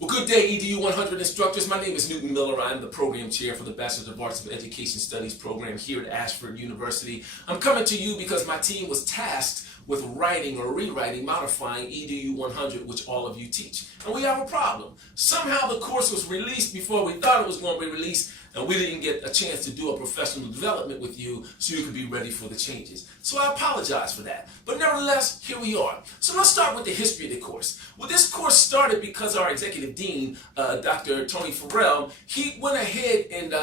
Well, good day, EDU100 instructors. My name is Newton Miller. I'm the program chair for the Bachelor of Arts of Education Studies program here at Ashford University. I'm coming to you because my team was tasked with writing or rewriting, modifying EDU100, which all of you teach. And we have a problem. Somehow the course was released before we thought it was going to be released, and we didn't get a chance to do a professional development with you so you could be ready for the changes. So I apologize for that. But nevertheless, here we are. So let's start with the history of the course. Well, this course started because our executive dean, Dr. Tony Farrell, he went ahead and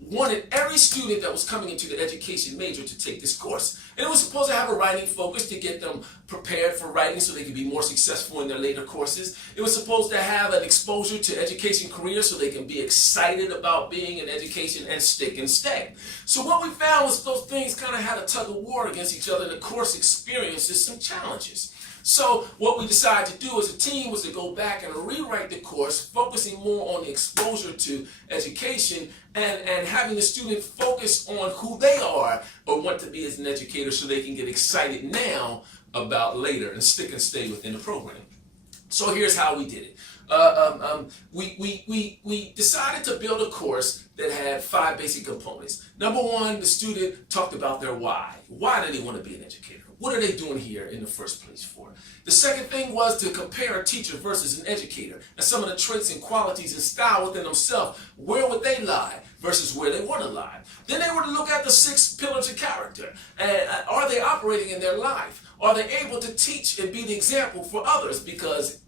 wanted every student that was coming into the education major to take this course. And it was supposed to have a writing focus to get them prepared for writing so they could be more successful in their later courses. It was supposed to have an exposure to education careers so they can be excited about being in education and stick and stay. So what we found was those things kind of had a tug of war against each other, and the course experiences some challenges. So what we decided to do as a team was to go back and rewrite the course, focusing more on the exposure to education and having the student focus on who they are or want to be as an educator so they can get excited now about later and stick and stay within the program. So here's how we did it. We decided to build a course that had 5 basic components. Number one, the student talked about their why. Why do they want to be an educator? What are they doing here in the first place for? The second thing was to compare a teacher versus an educator and some of the traits and qualities and style within themselves. Where would they lie versus where they want to lie? Then they were to look at the 6 pillars of character. And are they operating in their life? Are they able to teach and be the example for others? Because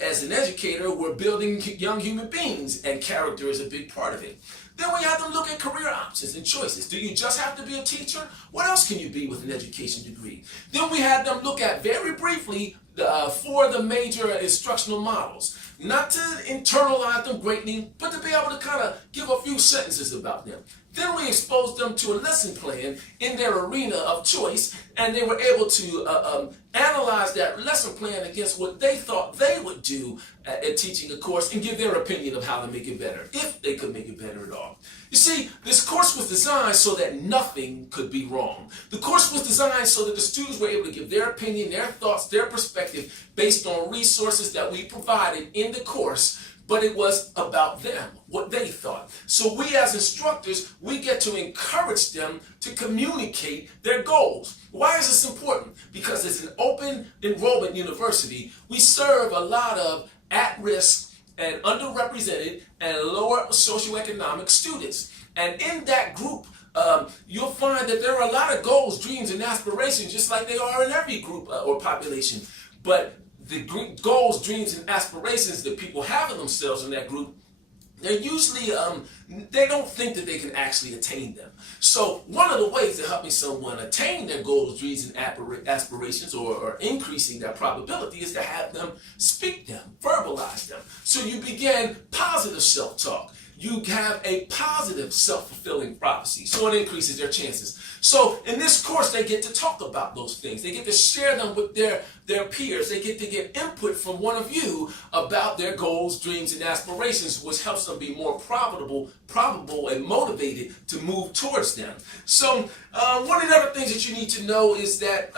as an educator, we're building young human beings, and character is a big part of it. Then we have them look at career options and choices. Do you just have to be a teacher? What else can you be with an education degree? Then we had them look at, very briefly, 4 of the major instructional models. Not to internalize them greatly, but to be able to kind of give a few sentences about them. Then we exposed them to a lesson plan in their arena of choice, and they were able to analyze that lesson plan against what they thought they would do at teaching a course and give their opinion of how to make it better, if they could make it better at all. You see, this course was designed so that nothing could be wrong. The course was designed so that the students were able to give their opinion, their thoughts, their perspective based on resources that we provided in the course, but it was about them, what they thought. So we as instructors, we get to encourage them to communicate their goals. Why is this important? Because as an open enrollment university, we serve a lot of at-risk and underrepresented and lower socioeconomic students. And in that group, you'll find that there are a lot of goals, dreams, and aspirations, just like they are in every group or population. But the goals, dreams, and aspirations that people have in themselves in that group, they're usually, they don't think that they can actually attain them. So one of the ways of helping someone attain their goals, dreams, and aspirations, or increasing their probability, is to have them speak them, verbalize them. So you begin positive self-talk. You have a positive self-fulfilling prophecy, so it increases their chances. So in this course, they get to talk about those things. They get to share them with their peers. They get to get input from one of you about their goals, dreams, and aspirations, which helps them be more probable, and motivated to move towards them. So one of the other things that you need to know is that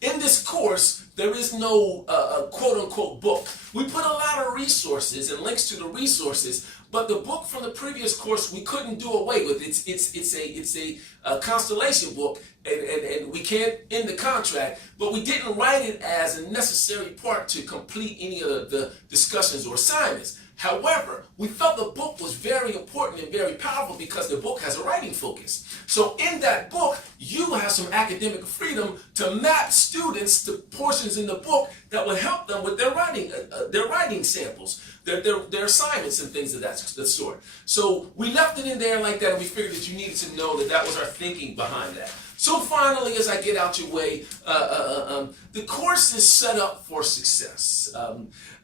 in this course, there is no quote-unquote book. We put a lot of resources and links to the resources, but the book from the previous course we couldn't do away with. It's a constellation book, and we can't end the contract, but we didn't write it as a necessary part to complete any of the discussions or assignments. However, we felt the book was very important and very powerful because the book has a writing focus. So in that book, you have some academic freedom to map students to portions in the book that will help them with their writing samples, their assignments and things of that sort. So we left it in there like that, and we figured that you needed to know that that was our thinking behind that. So finally, as I get out your way, the course is set up for success.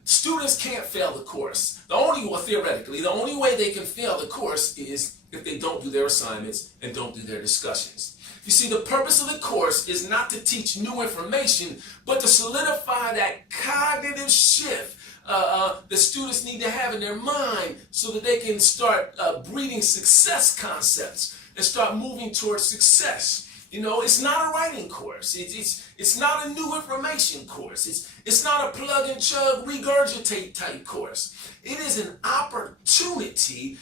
Students can't fail the course. Theoretically, the only way they can fail the course is if they don't do their assignments and don't do their discussions. You see, the purpose of the course is not to teach new information, but to solidify that cognitive shift the students need to have in their mind so that they can start breeding success concepts and start moving towards success. You know, it's not a writing course. It's not a new information course. It's not a plug and chug regurgitate type course. It is an opportunity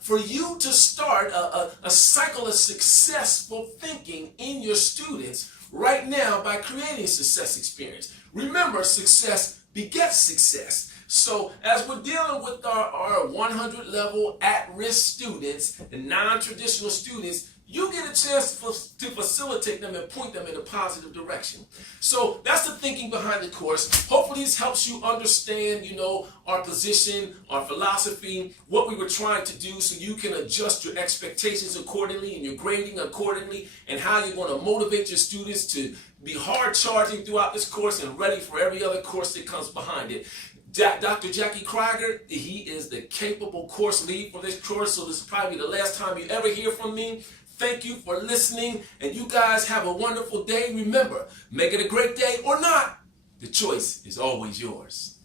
for you to start a cycle of successful thinking in your students right now by creating a success experience. Remember, success begets success. So as we're dealing with our 100 level at-risk students and non-traditional students, you get a chance to facilitate them and point them in a positive direction. So that's the thinking behind the course. Hopefully this helps you understand, you know, our position, our philosophy, what we were trying to do so you can adjust your expectations accordingly and your grading accordingly, and how you're going to motivate your students to be hard charging throughout this course and ready for every other course that comes behind it. Dr. Jackie Krieger, he is the capable course lead for this course, so this is probably the last time you ever hear from me. Thank you for listening, and you guys have a wonderful day. Remember, make it a great day or not, the choice is always yours.